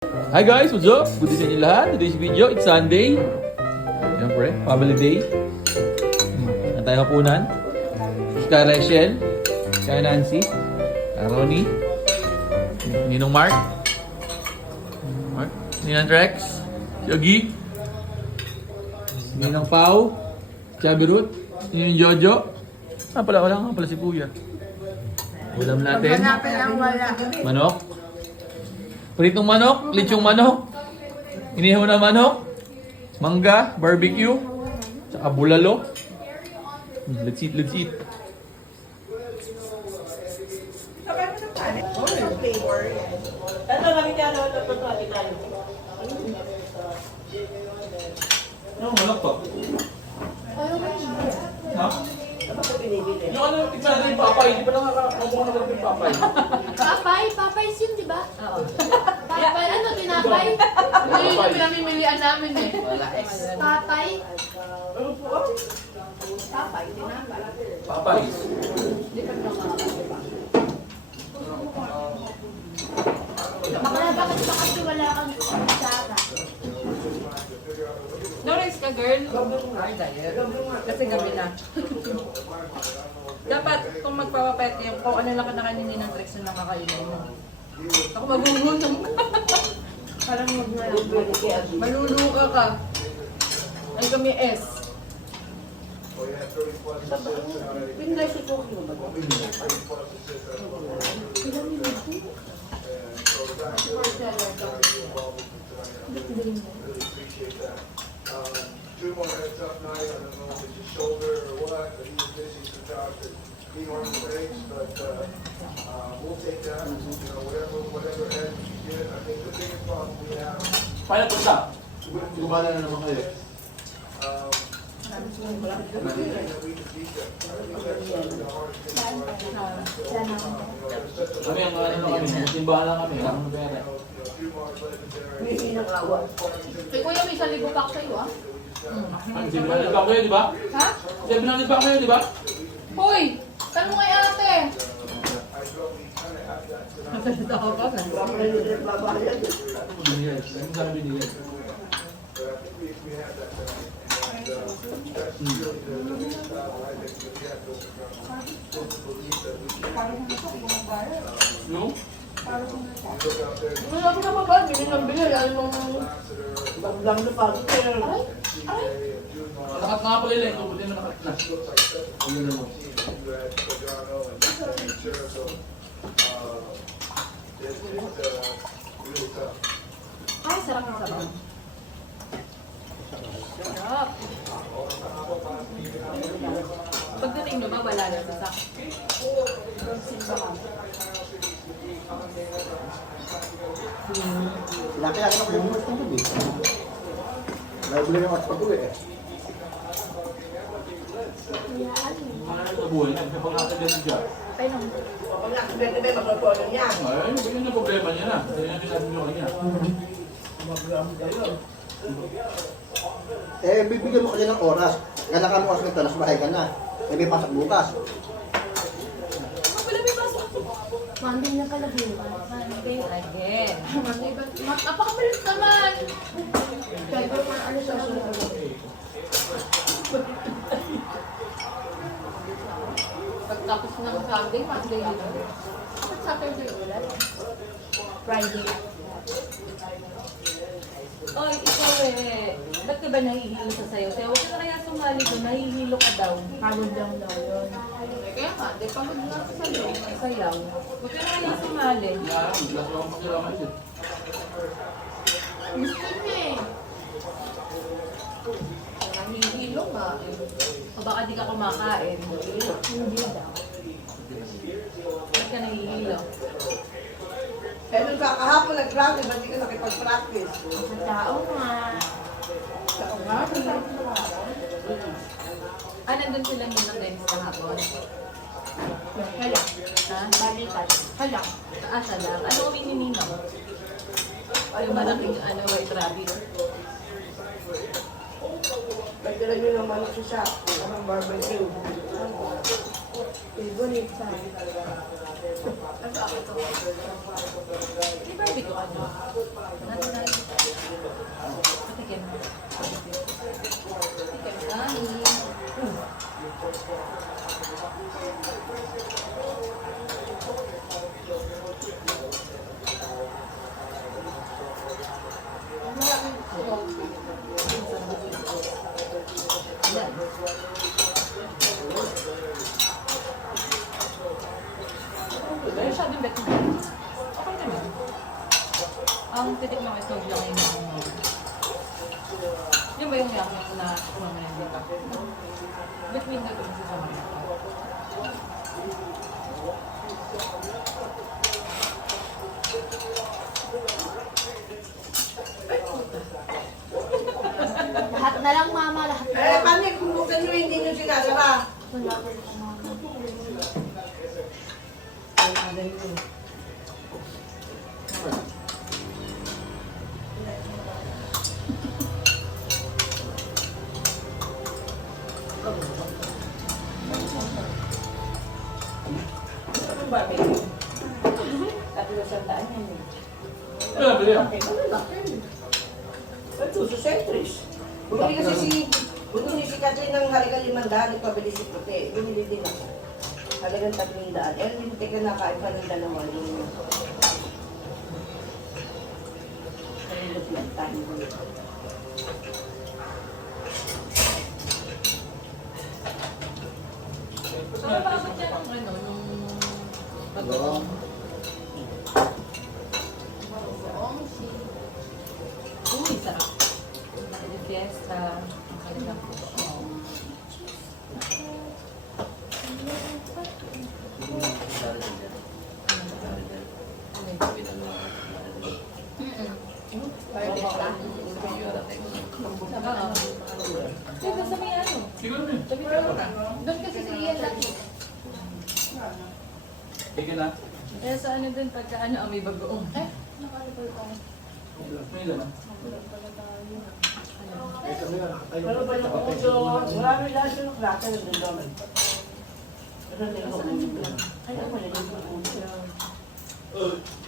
Hi guys, what's up? Good day sa inyo lahat. Today's video, it's Sunday. Siyempre, family day. Ang tayo hapunan. Si Ka Rachel, si Nancy, si Ronnie, Ninong Mark, Ninang Rex, si Ogie, si Ninang Pau, si Abirut, si Ninong Jojo. Wala nga pala si Kuya. Ulam natin. Manok. Pritong manok, lechong manok, inihaw na manok, mangga, barbecue, tsaka bulalo. Let's eat, let's eat. Ano, manok to? Ha? Yung ano, tignan natin yung papay, di pa nakakakuha na yung papay. Papay's yun, di ba? Oo. Papay, ano, tinapay? Yun yung pinamimilian namin eh. Papay? Papay, tinapay. Papay. Bakit pa kasi wala kang sara? No rice ka, girl? Ay, diet. Kasi gabi na. Dapat, kung magpapapayat kayo, kung ano lang ka nakainin ng tricks na nakakainin mo. Ako magugutom. Parang maluluka ka. Ay, kami S. Pinday si Cokie mo ba? Drew had a tough night. I don't know if it's his shoulder or what, but he was missing some shots that he normally makes. But we'll take that. You know, whatever edge you get. I think the biggest problem we have. Paano po siya? Gumana na naman kayo. I think that we can beat them. I think that's the hardest thing for us. Kami ang ano kami, simbahan lang kami, lang ng pera. Drew Mark's legendary. Kay Kuya, may 1,000 pack sa'yo ah. Binalik ba kayo, di ba? Ha? Binalik ba kayo, di ba? Hoy! Tanong kay ate! Nasalita ka pa, Binigay. Ano sabi binigay? No? Wala ko na ba? Bili ng bili. Alam mo, baglang na pa. Ay! Ay! Nakat nga pala yun, buti na nakat na. Ano naman? Ay, sarap ng sarap. Sarap. Pagdating nyo ba, wala na sa sak. Laki-laki ako yung mga tungkol eh. Nabili yung at pag-uwi eh. Ano sa buhay niya? Kapag nakakagyan siya. Ay, nang. Ay, yun yung problema niya na. Hindi na sinabi niyo kanya. Eh, bibigyan mo kanya ng oras. Kaya ka mo oras nito, nasa bahay ka na. Eh, may pasok bukas. Wala may pasok. Monday na pala bukas. Monday again. Monday ba? Napakabilis naman! Kaya ba ano siya? Pagtapos ng Sunday, Monday yun. Bakit Saturday ulit? Friday. Oy, ikaw eh. Ba't ka ba nahihilo sa sayo? Kaya huwag ka na kaya sumali doon. Nahihilo ka daw. Pagod lang daw yun. Kaya nga, di pagod na sa sayo. Sayaw. Huwag ka na kaya sumali. Yan, wala ko akong pakilaman siya. Gusto niya eh. Nahihilo nga eh. O baka di ka kumakain. Hindi daw. Ba't ka nahihilo? Eh, nung kahapon nag-practice, ba't di ka nakipag-practice? Sa tao nga. Nandun sila nyo ng dance kahapon. Kaya. Ha? Balikan. Kaya. Asa lang? Ano uwi ni Ninong? Yung malaking white rabbit. Nagdala nyo ng manok sa shop, ng barbecue. Favorite sa Di barbecue ka na? Natin. Patikin mo. Patikin ka. Yan. Pero siya din beto. Okay naman. Ang titik ng itlog lang yung ba yung yak na kumama yung dito? Between the two sa mga. lahat na lang mama, lahat na Eh, lang. paano kung buksan nyo hindi nyo sinasara? Wala ko sa mama. Anong barbecue? Tatlo sa daan yan eh. Wala ba yan? Eh, malalaki. Ito, sa Centris. Bumili kasi bumili si Catherine ng halagang 500, nagpabili si Puti. Bumili din ako. Halagang 300. Eh, hindi ka nakain pa ng dalawa. Yung lang tayo. So, napakasok yan ng ano, nung pag-uong. Uy, sarap. Yung fiesta, ang kanilang puso. Teka, sa may ano? Siguro na yun. Sa may doon kasi si Ian lagi. Ika na. Eh, sa ano din, pagka ano, may bagoong. Eh, May ilan? Pero ba yung uso, marami lahat yung klase ng dalaman. Pero hindi ko. Ay, ako na yung uso.